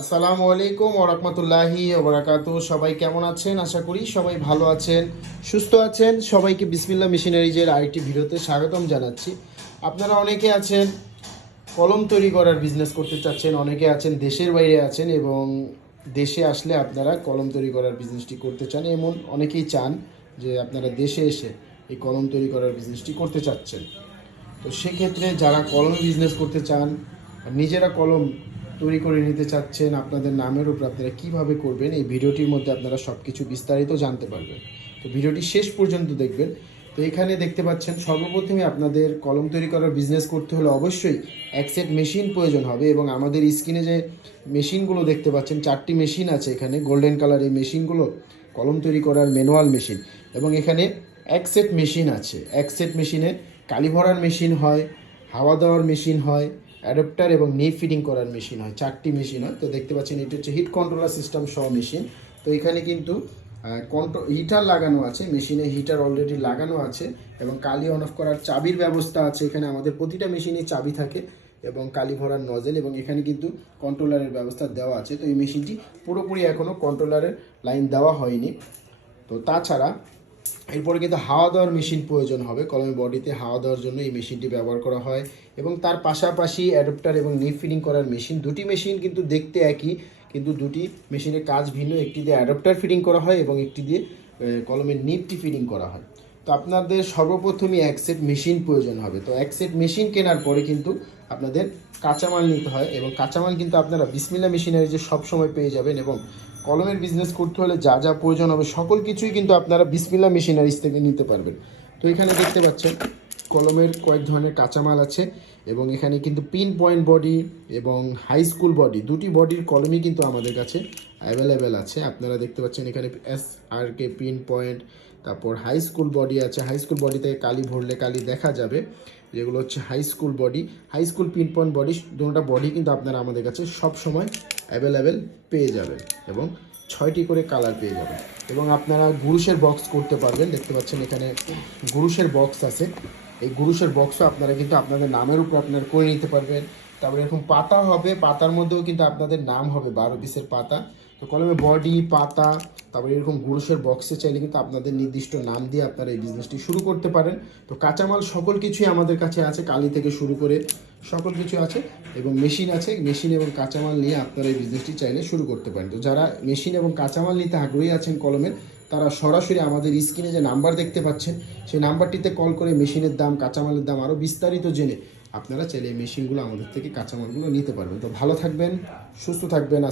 আসসালামু আলাইকুম ওরহমতুল্লাহি ওবরাকাত সবাই কেমন আছেন? আশা করি সবাই ভালো আছেন, সুস্থ আছেন। সবাইকে বিসমিল্লা মেশিনারিজের আরেকটি ভিডিওতে স্বাগতম জানাচ্ছি। আপনারা অনেকে আছেন, কলম তৈরি করার বিজনেস করতে চাচ্ছেন, অনেকে আছেন, দেশের বাইরে আছেন এবং দেশে আসলে আপনারা কলম তৈরি করার বিজনেসটি করতে চান। এমন অনেকেই চান যে আপনারা দেশে এসে এই কলম তৈরি করার বিজনেসটি করতে চাচ্ছেন। তো সেক্ষেত্রে যারা কলম বিজনেস করতে চান নিজেরা কলম তৈরি করে নিতে চাচ্ছেন, আপনাদের নামের উপর আপনারা কীভাবে করবেন, এই ভিডিওটির মধ্যে আপনারা সব কিছু বিস্তারিত জানতে পারবেন। তো ভিডিওটি শেষ পর্যন্ত দেখবেন। তো এখানে দেখতে পাচ্ছেন, সর্বপ্রথমে আপনাদের কলম তৈরি করার বিজনেস করতে হলে অবশ্যই এক সেট মেশিন প্রয়োজন হবে এবং আমাদের স্ক্রিনে যে মেশিনগুলো দেখতে পাচ্ছেন, চারটি মেশিন আছে এখানে গোল্ডেন কালার এই মেশিনগুলো কলম তৈরি করার ম্যানুয়াল মেশিন এবং এখানে এক সেট মেশিন আছে। এক সেট মেশিনে কালি ভরার মেশিন হয়, হাওয়া দেওয়ার মেশিন হয় অ্যাডাপ্টার এবং নেপ ফিডিং করার মেশিন হয়, চারটি মেশিন হয়। তো দেখতে পাচ্ছেন, এটি হচ্ছে হিট কন্ট্রোলার সিস্টেম সহ মেশিন। তো এখানে কিন্তু কন্ট্রো হিটার লাগানো আছে, মেশিনে হিটার অলরেডি লাগানো আছে এবং কালি অন অফ করার চাবির ব্যবস্থা আছে। এখানে আমাদের প্রতিটা মেশিনে চাবি থাকে এবং কালি ভরার নজেল এবং এখানে কিন্তু কন্ট্রোলারের ব্যবস্থা দেওয়া আছে। তো এই মেশিনটি পুরোপুরি এখনও কন্ট্রোলারের লাইন দেওয়া হয়নি। তো তাছাড়া এরপরে কিন্তু হাওয়া দেওয়ার মেশিন প্রয়োজন হবে। কলমের বডিতে হাওয়া দেওয়ার জন্য এই মেশিনটি ব্যবহার করা হয় এবং তার পাশাপাশি অ্যাডপ্টার এবং নিপ ফিটিং করার মেশিন। দুটি মেশিন কিন্তু দেখতে একই, কিন্তু দুটি মেশিনের কাজ ভিন্ন। একটি দিয়ে অ্যাডপ্টার ফিটিং করা হয় এবং একটি দিয়ে কলমের নিপটি ফিটিং করা হয়। তো আপনাদের সর্বপ্রথমই এক সেট মেশিন প্রয়োজন হবে। তো এক সেট মেশিন কেনার পরে কিন্তু আপনাদের কাঁচামাল নিতে হয় এবং কাঁচামাল কিন্তু আপনারা বিসমিল্লা মেশিনারি যে সবসময় পেয়ে যাবেন এবং কলমের বিজনেস করতে হলে যা যা প্রয়োজন হবে সকল কিছুই কিন্তু আপনারা বিসমিল্লা মেশিনারিজ থেকে নিতে পারবেন। তো এখানে দেখতে পাচ্ছেন কলমের কয়েক ধরনের কাঁচামাল আছে এবং এখানে কিন্তু পিন পয়েন্ট বডি এবং হাই স্কুল বডি দুটি বডির কলমই কিন্তু আমাদের কাছে অ্যাভেলেবেল আছে। আপনারা দেখতে পাচ্ছেন এখানে S, R, K pin point, তারপর হাই স্কুল বডি আছে। হাই স্কুল বডি থেকে কালি ভরলে কালি দেখা যাবে। যেগুলো হচ্ছে high school body. High school pin point body, দুটোটা body কিন্তু আপনারা আমাদের কাছে সব সময় অ্যাভেলেবেল পেয়ে যাবেন এবং ছয়টি করে কালার পেয়ে যাবেন। এবং আপনারা গুরুশের বক্স করতে পারবেন। দেখতে পাচ্ছেন এখানে গুরুশের বক্স আছে। এই গুরুশের বক্সও আপনারা কিন্তু আপনাদের নামের উপর আপনারা করে নিতে পারবেন। তারপরে এরকম পাতা হবে, পাতার মধ্যেও কিন্তু আপনাদের নাম হবে, বারো পিসের পাতা। তো কলমে বডি পাতা, তারপরে এরকম গুরুশের বক্সে চাইলে কিন্তু আপনাদের নির্দিষ্ট নাম দিয়ে আপনারা এই বিজনেসটি শুরু করতে পারেন। তো কাঁচামাল সকল কিছুই আমাদের কাছে আছে, কালি থেকে শুরু করে সকল কিছু আছে এবং মেশিন আছে। মেশিন এবং কাঁচামাল নিয়ে আপনারা এই বিজনেসটি চাইলে শুরু করতে পারেন। তো যারা মেশিন এবং কাঁচামাল নিতে আগ্রহী আছেন কলমের তারা সরাসরি আমাদের স্ক্রিনে যে নাম্বার দেখতে পাচ্ছেন, সেই নাম্বারটিতে কল করে মেশিনের দাম, কাঁচামালের দাম আরও বিস্তারিত জেনে আপনারা চাইলে মেশিনগুলো আমাদের থেকে কাঁচামালগুলো নিতে পারবেন। তো ভালো থাকবেন, সুস্থ থাকবেন